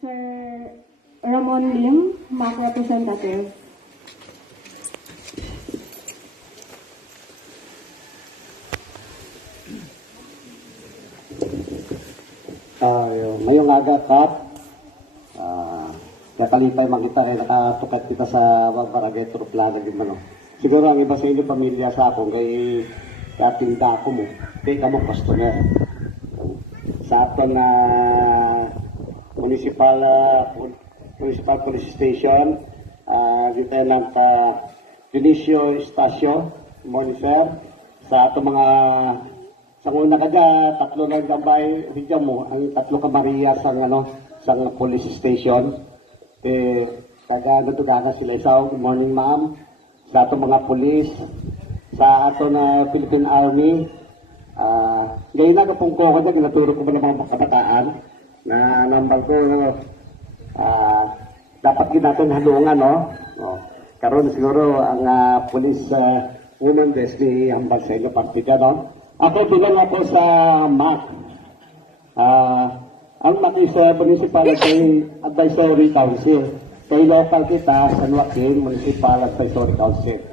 Sir Ramon Lim, MAC Representative. Ngayong aga, Kap, nakalipay makita rin nakatukat kita sa barangay Turplana din man. Siguro ang iba sa inyo pamilya sa akong kay dating dako mo, kay kamo customer. Sa aton na municipal police station, Lieutenant Dionisio Estacio, monitor, sa ato mga sa una kada tatlo lang gambay higyan mo ang tatlo ka Maria sa police station taga natugaga sila isaw. Good morning ma'am sa ato mga police sa ato na Philippine Army. Ngayon na kapong ko dyan ginaturo ko ba ng mga kabataan na number ko dapat natin halungan karon siguro ang police women desk ni hambal sa inyo partida Ako bilang ako sa MAC. Ang MAC is Municipal Advisory Council. Kay local kita, San Joaquin Municipal Advisory Council.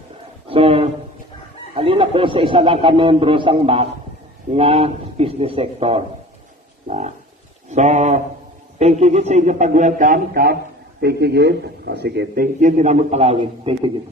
So, halina ko sa isa lang ka-membro sa MAC na business sector. So, thank you sa inyo pag-welcome, Kap. Thank you, Sige, thank you, Dinamot Palawin. Thank you.